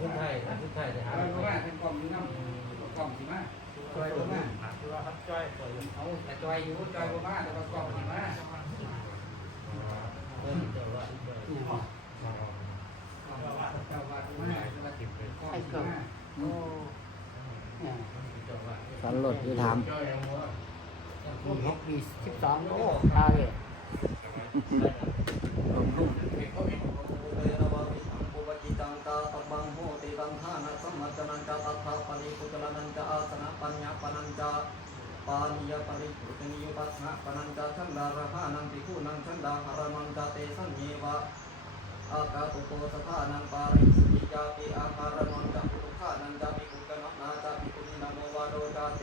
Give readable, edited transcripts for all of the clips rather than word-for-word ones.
ชุดไทยจะหา เพราะว่าเป็นกล่องอยู่น้ำกล่องสิมาจอยบ่มาคือว่าครับจอยเอาแต่จอยอยู่จอยบ่มาแต่ว่ากล่องสิมาเจ้าว่ามาจะมาติดกล่องสิมาสันหลดที่ถาม 6 ปี 12โอ้ตาเลย ปานิยปริปุตนิยุปัสสะปนัญจชันดาระหานังภิกขุนังชันดาหารมังจเตสังเยวะอากาตุโกสถานังปาริสุติยาปิอาคารนังจัปุถุขานังจภิกขุกนันาจภิกขุนินาโมวาโดจเต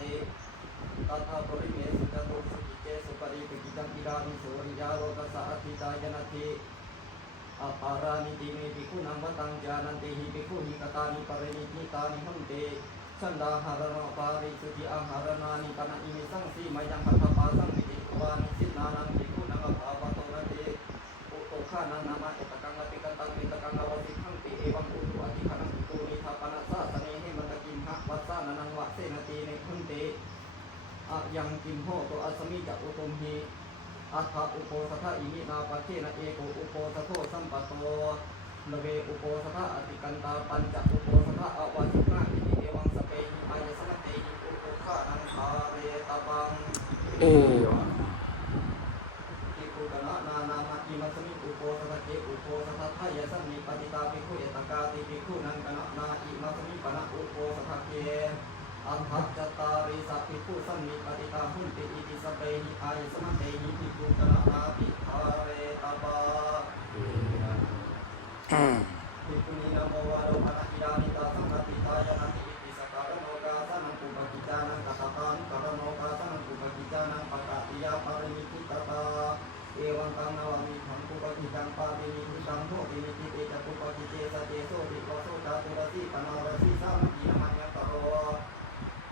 ตัทธาปริเมสุจตุสุจิเจสุปริปิจังกิรานิโสริยาโรกัสสะอธิตายนาทิอปารานิติเมภิกขุนังวัตังจานันติหิภิกขุนิกตานิปรินิพิตานิหันเตสันดาหารณปาริสุติอาหารนานิปนะอิมิสังสีมายังหัตถปาสังมิติวานิสินานังภิกขุนังภาวะโตนะเตอุโตขานังนามาเอตกังอติกันตังเอตกังอวสิขังติเอวังอุตุอธิขังอุตุนิทัปนะสะสเนหิมันตะกิมหะวัสสานังวะเสนตีเนขันเตอะยังกิมโหโตอัสมิจะอุตุมหิอัฏฐอุโปสถะอิมินาปะเทนะเอโกอุโปสโทสัมปัตโตละเวอุโปสถะอติกันตาปัญจอุโปสถะอวสิกะอิติเอวังสเปหิอายสนะเตหิอุโตขานังภาเรตบังภิกขุกนะนานามาอิมัสมิอุโปสถะเกอุโปสถะทายสัมมิปฏิตาภิกขุเอตกาติภิกขุนังกนะนาอิมัสมิปนะอุโปสถะเกอันทัจจตาริสัพภิกขุสัมมิปฏิตาหุนติอิติสเปหิอายสนะเตหิภิกขุกนะนาภิภาเรตบังภิกขุนีนะโมวะโรมะนะอิดานิตาสังฆติตายะนะติอิติสการโนกาสันังปุปกิจานังกัตตานิกรโนกาสันังปุปกิจานังปะกะติยาปาริมิติตตาเอวังตังนวามิขังปุปกิจังปาริมิติตังโหติมิติเตจะปุปกิเจสเตโสติโกโสจาตุรสีปนารสีสามัคคีนมัญญตโร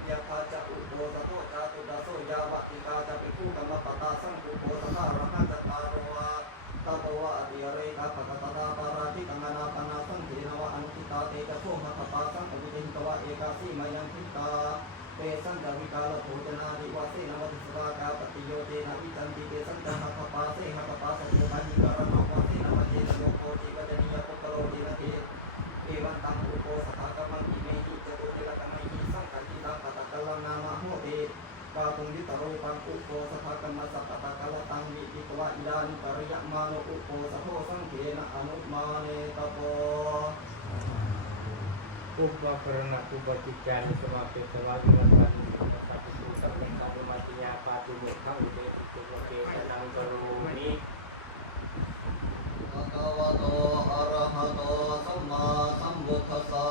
ยะคาจะอุโตสะโตจาตุดาโสยาวะติกาจะภิกขุกัมมะปตาสังกุโปสะทาระหะจัตตารโวตโตวะอติเรกะปะกะตตาปาราธิกังนาปนาสังเถนะวะอันติตาเตจะโสหะทปาสังปวิเทหิตวะเอกาสีมายังทิตาเตสังจวิกาลโภจนาดิวะเสนะวะติสวากาปฏิโยเตนะวิจันติเตสังจหะทปาเสหะทปาสัจจานิการะมะวะเสนะวะเจนะโลโกจิวะเจนิยะปุตโรตินะเตเอวันตังอุโปสถากัมมังอิเมหิจตุนิรัตมัยหิสังกัจจิตังปะตะกัลลังนามะโหติกาตุงยิตโรปังอุโปสถากัมมัสสะปะตะกัลตังวิปิตวะอิดานิปริยมาโนอุโปสโทสังเขนะอนุมาเนตโปอุปกรณะอุปติจานิสมาเปตวะวิวัตตันสัพพิสุสัพพิสัมมาติยาปาติโมขังอุเตปิตุโกเกสนังกโรมิ ภะคะวะโตอะระหะโตสัมมาสัมพุทธัสสะ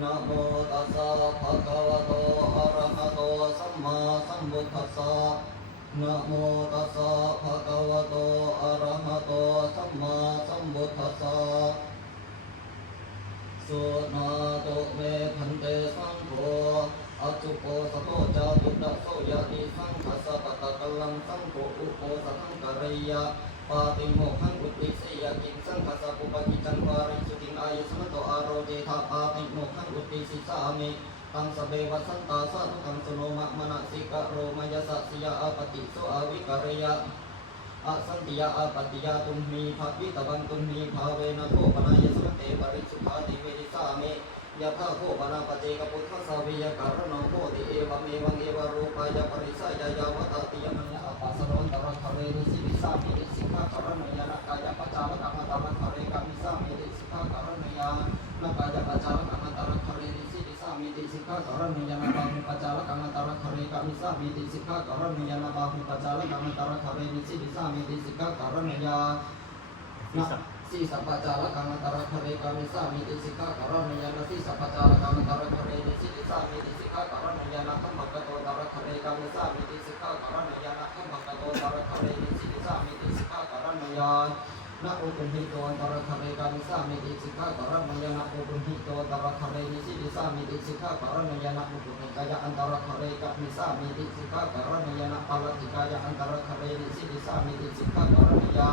นะโมตัสสะภะคะวะโตอะระหะโตสัมมาสัมพุทธัสสะนะโมตัสสะภะคะวะโตอะระหะโตสัมมาสัมพุทธัสสะสุนาโตเมพันเตสังโฆอัจจุโปสโตจาตุดัสโสยะติสังฆสัพพะตะกัลลังสังโฆอุโปสถังกะเรยะปาติโมขังอุติเสยกิงสังฆสัพปุปกิจังปาริสุติงอายสมโตอารโจธาปาติโมขังอุติสิสามิตังสเบวัสันตาสาธุกังสุโนมะมะนะสิกะโรมยสัสสิยาอาปติโสอาวิกะเรยะอสันติยาอาปติยาตุมหีภวิตวันตุมหีภาเวนะโคปนายสมเตปริสุภาติเวริสามิยะธาโคปนาปเจกพุทธสาวิยะการโนโหติเอวะเมวังเอวะรูปายะปริสายายาวตติยมัญญะอปัสสโรตระคะเรนิสิวิสามิสิกขะกรณยนะกายะปัจจาระกัมมะตระคะเรกามิสามิสิกขะกรณยานะกายะปัจจาระกัมมะตระคะเรนิสิวิสามิสิกขะกรณยนะบาหุปัจจาระกัมมะตระคะเรกามิสามิสิกขะกรณยนะบาหุปัจจาระกัมมะตระคะเรนิสิวิสามิสิกขะกรณยาสีสัพพจาระกังตระคะเรกามิสามิติสิกขะกรณยานะสีสัพพจาระกังตระคะเรนิสิสามิติสิกขะกรณยานะขัมมะกะโตตระคะเรกามิสามิติสิกขะกรณยานะขัมมะกะโตตระคะเรนิสิสามิติสิกขะกรณยานะอุปนิโตตระคะเรกามิสามิติสิกขะกรณยานะอุปนิโตตระคะเรนิสิสามิติสิกขะกรณยานะอุปนิกายะอันตระคะเรกามิสามิติสิกขะกรณยานะปาลติกายะอันตระคะเรนิสิสามิติสิกขะกรณยา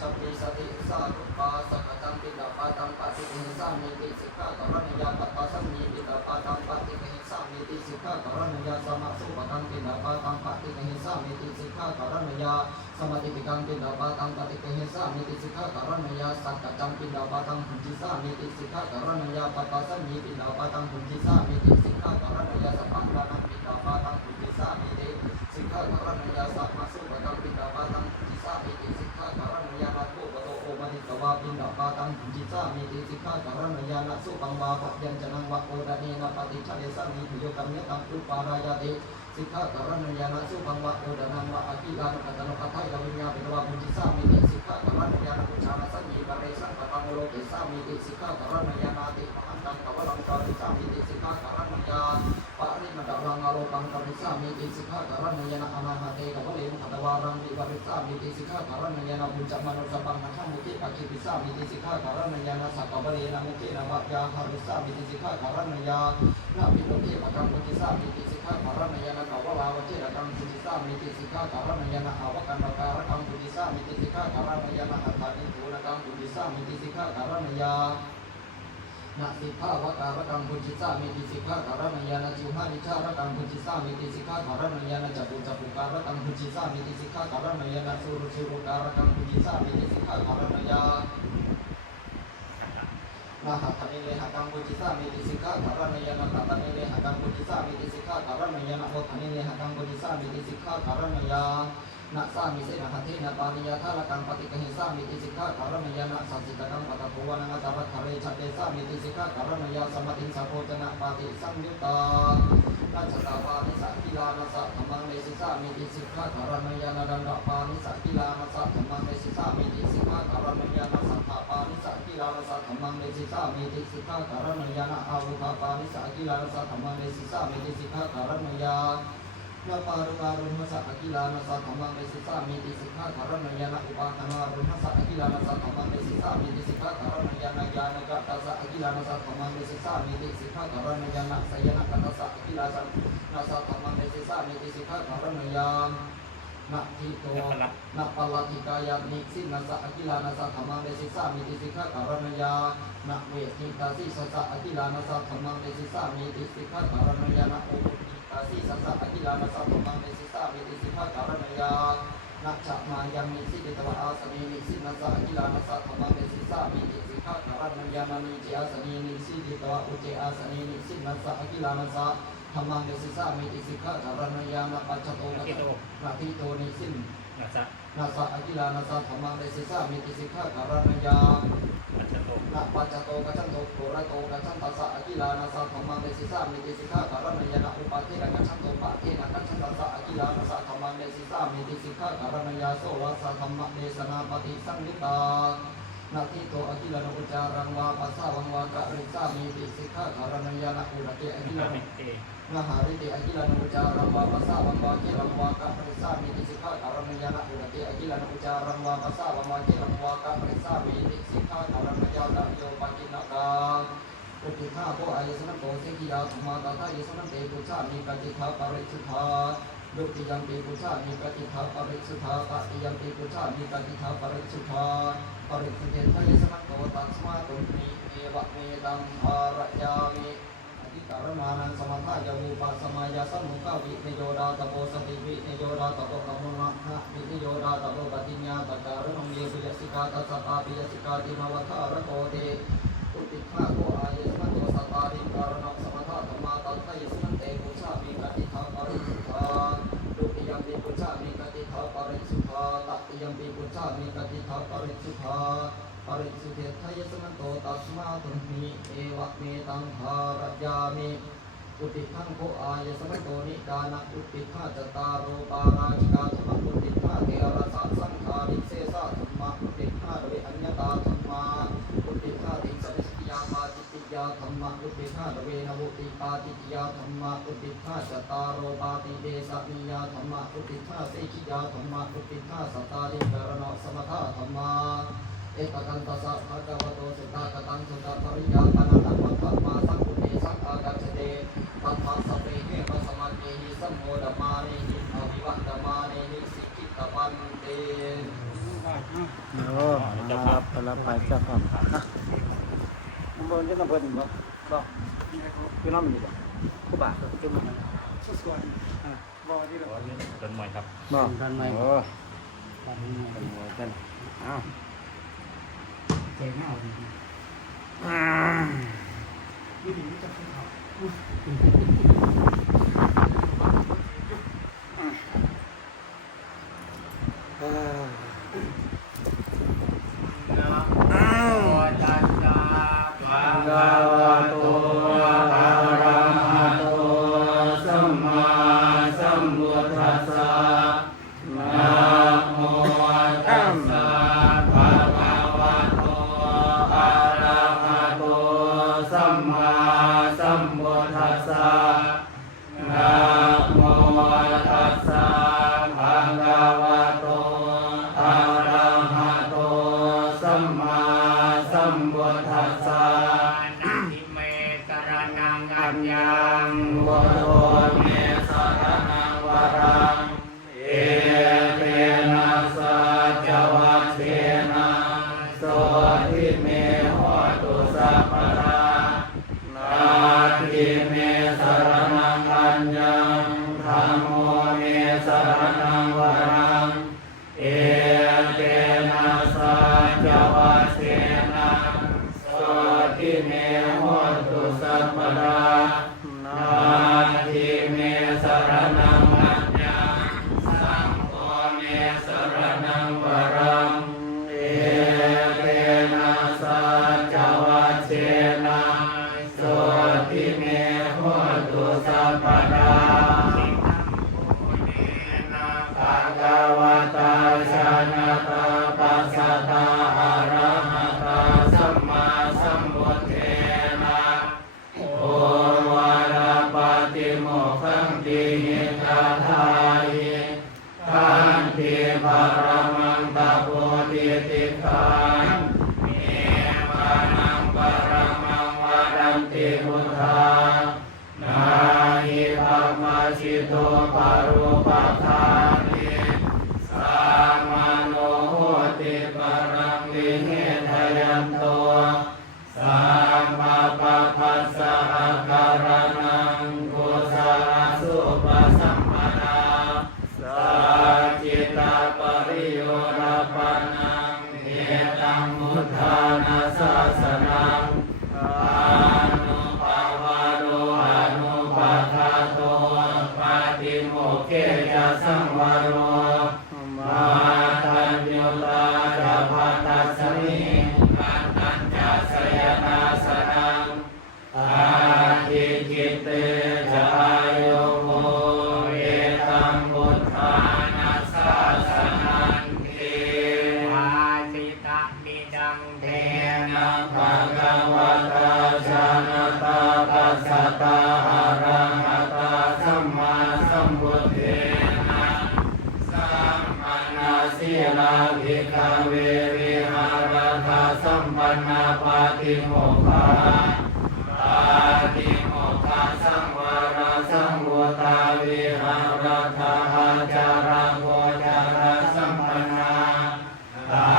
ชัพพิสติสารุปาสักจังติดาปาตังปฏิ กหิสามิติสิกขากรณยาปัตตาสัมมีปิตาปาตังปฏิกหิสามิติสิกขากรณยาสมาสุปตังปิตาปาตังปฏิกหิสามิติสิกขากรณยาสมาติปิกังปิตาปาตังปฏิกหิสามิติสิกขากรณยาสักกจังปิตาปาตังหุจิสามิติสิกขากรณยาปัตตาสัมมีปิตาปาตังหุจิสามิติสิกขากรณยาสัพพะนังปิตาปาตังหุจิสามิติสิกขากรณยาสัมมาสุปตังปิตาปาตังหุจิสามิติสิกขากรณยานาโกปโตโอมนิตวาปิตาปาตังหุจิสามิติสิกขากรณยานาสุปังวาปัจยัญจนังวะโอดะเนนะปฏิชัยสังนิโยกัมเนตังอุปารายาติสิกขากรณยานาสุปังวะโอดะนังวะอคิลานุกัตโนกัตถัยลวิญญาปิตวาหุจิสามิติสิกขากรณยานาอุจานะสัญญีปะเรสังปะตังโลเกสามิติสิกขากรณยานาติมหันตังกวลังกาลิสามิติสิกขากรณยาปะริมดารังอโรปังกริสามิติสิกขากรณยานาอนาหะเตกวะเลมุขตวารังวิวริสามิติสิกขากรณยานาบุญจมโนสปังนะมุขิปัจฉิปิสามิติสิกขากรณยานาสักกวะเลนะมุขินะวัจยาหาริสามิติสิกขากรณยานาปิโลเกปะกังมุขิสามิติสิกขากรณยานากวลาวเจระกังสุจิสามิติสิกขากรณยานาอาวกันนาการกังสุจิสามิติสิกขากรณยานาหัตถานิโทนะกังสุจิสามิติสิกขากรณยานาสิภาวะการกังสุจิสามิติสิกขากรณยานาจิวหานิชาระกังสุจิสามิติสิกขากรณยานาจัปุจัปุการกังสุจิสามิติสิกขากรณยานาสุรุสุรุการกังสุจิสามิติสิกขากรณยานาหัตถานิเลหกังปุจิสามิติสิกขากรณยานาตัตตานิเลหกังปุจิสามิติสิกขากรณยานาโอทานิเลหกังปุจิสามิติสิกขากรณยานาสามิเสนาหัตถินาปานิยาทาลกังปฏิกหิสามิติสิกขากรณยานาสัจจิตกังปัตตภวนังอัตตะทะเรชัตเตสามิติสิกขากรณยาสมติสัพโพจนะปาติสัมยุตตาราชตาปานิสักกิลานาสัธรรมังเนสิสามิติสิกขากรณยานาดันดาปานิสักกิลานาสัธรรมังเนสิสามิติสิกขากรณยานาสัทธาปานิสักกิลานาสัธรรมังเนสิสามิติสิกขากรณยานาอาวุธาปานิสักกิลานาสัธรรมังเนสิสามิติสิกขากรณยานาปารุการุณหสักกิลานาสัธรรมังเนสิสามิติสิกขากรณยานาอุปาทานารุณหสักกิลานาสัธรรมังเนสิสามิติสิกขากรณยานาญาณกัตตสักกิลานาสัธรรมังเนสิสามิติสิกขากรณยานาสยนะกัตตสักกิลานาสัธรรมังเนสิสามิติสิกขากรณยานาทิโตนาปลติกายานิสินาสักกิลานาสัธรรมังเนสิสามิติสิกขากรณยานาเวทิตาสิสัสสะกิลานาสัธรรมังเนสิสามิติสิกขากรณยานาโอตาสิสัสสะกิลานาสัธรรมังเนสิสามิติสิกขากรณยานักจักมายังนิสิติตวะอาสนีนิสินาสักกิลานาสัธรรมังเนสิสามิติสิกขากรณยานานิเจอาสนีนิสิติตวะอุเจอาสนีนิสินาสักกิลานาสัธรรมังเนสิสามิติสิกขากรณยานาปัจจโตนาทิโตนิสินาสักกิลานาสัธรรมังเนสิสามิติสิกขากรณยานาปัจจโตกัจจันโตโกระโตกัจจันตัสสะอกิลานาสัธรรมังเนสิสามิติสิกขากรณยานาอุปาเทนะกัจจันโตปะเทนะกัจจันตัสสะอกิลานาสัธรรมังเนสิสามิติสิกขากรณยาโสวะสัธรรมเดสนาปฏิสังนิตานาทิโตอกิลานุปจารังวาปัสสาวังวากะริสามิติสิกขากรณยานาอุระเตอกิลานุนาหาริเตอกิลานุปจารังวาปัสสาวังวาเกลังวากะริสามิติสิกขากรณยานาอุระเตอกิลานุปจารังวาปัสสาวังวาเกลังวากะริสามิติสิกขากรณยานาโยปกินนาคาอุติฆาโกอายสนะโตเสกิยาธรรมาตถายสนะเตปุชามิกติฆาปริสุทธาดุติยังปิปุชามิกติฆาปริสุทธาตติยังปิปุชามิกติฆาปริสุทธาปริสุทธิทายสนะโตตัสมาตุมิเอวะเมตังภารยามิอธิการมานังสมถะยามุปัสสมายาสมุขวิเนโยดาตโพสติวิเนโยดาตโพกมุนะหะวิเนโยดาตโพปฏิญญาตการณงเยปิยสิกาตัสสะตาปิยสิกาตินวัฏฐารโกเตอุติฆาโกอายสนะโตสัตตาริการณสมถะธรรมาตัทายสนะเตปุชามิกติฆาปริสุทธาดุติยังปิปุชามิกติฆาปริสุทธาตติยังปิปุชามิกติฆาปริสุทธาปริสุทธิทายสนะโตตัสมาตุมิเอวะเมตังภารยามิอุติฆังโกอายสนะโตนิกานะอุติฆาจตารโรปาราชิกาธรรมอุติฆาเทระสะสังขาริเสสะธรรมะอุติฆาโดยอัญญตาธรรมะอุติฆาติสัจจิยาปาจิติยาธรรมะอุติฆาเวนะวุติปาจิติยาธรรมะอุติฆาจตารโรปาติเดสะนิยาธรรมะอุติฆาเสกิยาธรรมะอุติฆาสัตตาริกรณสมถะธรรมะเอตกันตัสสะภะคะวะโตสุตตะกตังสุตตะปริยาปนะนะปัตตะมาสังคุเตสังฆากัจเจเตปัตตะสเปเหปะสมัจเจหิสัมโมดมาเนหิอวิวัตตมาเนหิสิกิตตปันเต โอ้มารับไปเจ้าครับ บ่บ่คือน้องมันอยู่บ่กูบา จุ่มมัน จนหมดครับ บ่ ทันไหม โอ้ ทันไหม เป็นมวยกันเอ้า เจ๋งมาก นะโมตัสสะภะคะวะโตอะระหะโตสัมมาสัมพุทธัสสะนะโมตัสสะภะคะวะโตอะระหะโตสัมมาสัมพุทธัสสะนะโมตัสสะภะคะวะโตอะระหะโตสัมมาสัมพุทธัสสะนะทิเมสรณังอัญญังวุฒโธเมสรณังวรังเอเตนะสัจวัคเทนะโสทิเมโหตุสัพพะนาทิเมสรณังอัญญังธัมโมเมสรณังวรังเอเตนะสัจวัคเทนะโสทิเมโหตุสัพพะนาทิเมสรณังอัญญังสังโฆเมสรณังวรังเอเตนะสัจวัคเทนะโสทิเมโหตุสัพพะนาภะคะวะตาชนะตาปัสสะตาอะระหะตาสัมมาสัมพุทเทนะโอวาราปาติโมกขังติหิตาทายิขันติปรมังตะโพธิติขังเมวานังปรมังวาดันติพุทธานาหิปัมมาชิโตปารุปัฏฐานิสัมมาโนโหติปรังลิเหทยันโตสัมมาปัปปัสสะอาการนังกุศลสุปสัมปทาสัจจิตาปริโยรปันนังเอตังมุทธานาสาสนังอานุภาวะโรอนุปัฏฐาโตปาติโมกเขจะสังวโรมาทัญโยตาจะภัตตัสสมิปัตตัญจะสยนาสนังอาทิจิตเตจะอายุโมเอตังพุทธานาสาสนันติวาสิตามิดังเทนะภะคะวะตาชนะตาปัสสะตาอะระหะตาสัมมาสัมพุทเทนะสัมมานาสีลาภิกขเววิหารถาสัมปันนาปาติโมกขาปาติโมกขาสังวรสังวุตาวิหารถาอาจาระโกจาระสัมปันนาทา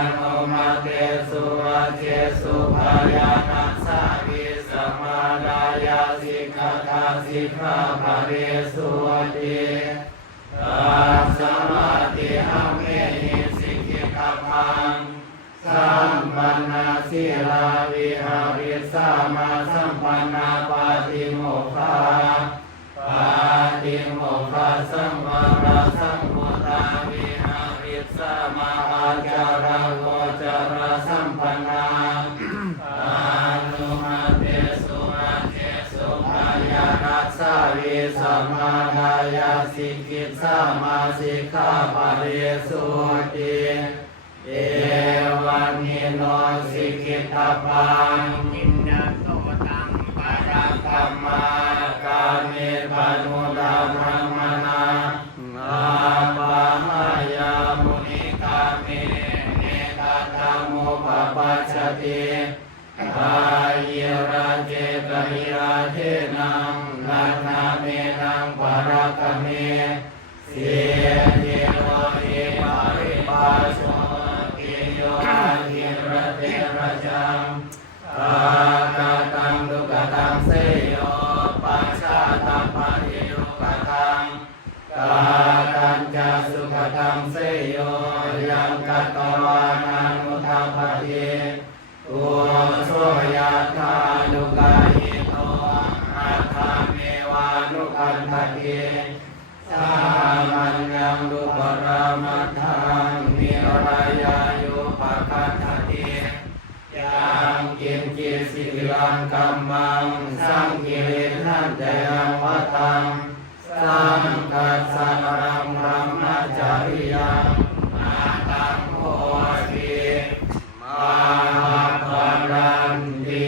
นโอมาเตสุวัจเจสุภายานัสสาวิสมาดายาสิกขาทาสิกขาภะเรสุติตัสสะมาติหังเมหิสิกขาพังสัมปันนาสีลาวิหาริสามาสัมปันนาปาติโมกขาปาติโมกขาสังวรสังวุตาวิหาริสามาอาจาระโกจาระสัมปันนาอานุมาเตสุอาเจสุภายานัสสาวิสมาดายาสิกิสามาสิกขาปะเรสุติเอวันนิโนสิกิตาปังนินนาโสตังปะระกัมมากาเมปะนุดาพรมนาอาปะหายามุนิกาเมเนตตาโมปะปัจจติกายราเจกหิราเทนังนานาเมนังปะระกะเมเสียเจโรเอปาริปาโชติโยอาหิระเทระจังอ ยุกายิโตอาคาเมวานุกันตติสามัญญังดุปรามัทธังมิรายายุปคัตติยังกินจิสิลังกัมมังสังกิริทันเตยังวัตังสังกัสสะรังรัมมจาริยังอาตังโหติมาภารันติ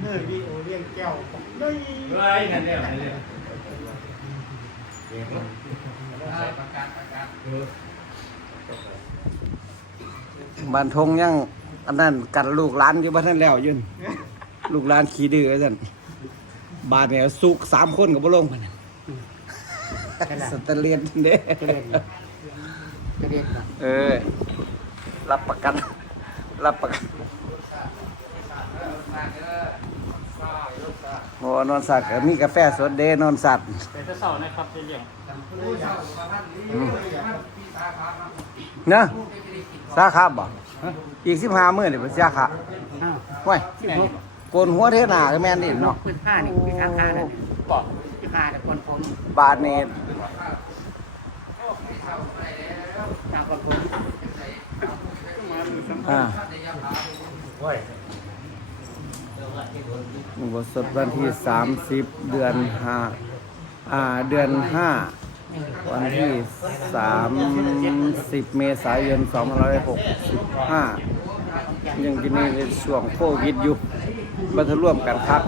เนื้อดีโอเลี้ยงแก้วเลย เฮ้ยนั่นเนี่ยนั่นเนี่ย บ้านทงยังอันนั้นกันลูกหลานอยู่บ้านนั่นแล้วยืนลูกหลานขี้ดื้อสั่นบ้านเนี่ยสุก3 คนกับบ่ลงมันสแตนเลสเด้ กระเด็นกระเด็นนะ รับประกันรับประกันโอ้นอนสัตว์มีกาแฟสดเด้นอนสัตว์ แต่ถ้าเสาร์นะครับจะเลี้ยง นะสาขาบ่อีก15 มื้อนี่เป็นสาขา อ้าว ห้วย ที่ไหน โกนหัวเทหน้าก็แม่นนี่เนาะ พื้นผ้านี่พื้นข้างข้างนั่น บ่ พื้นผ้าแต่คนผม บาทนี่ ตามคนผม อุโบสถวันที่30 เดือน5เดือน 5 วันที่30 เมษายน 2565ยังอยู่ในช่วงโควิดอยู่บ่ทันร่วมกันครับ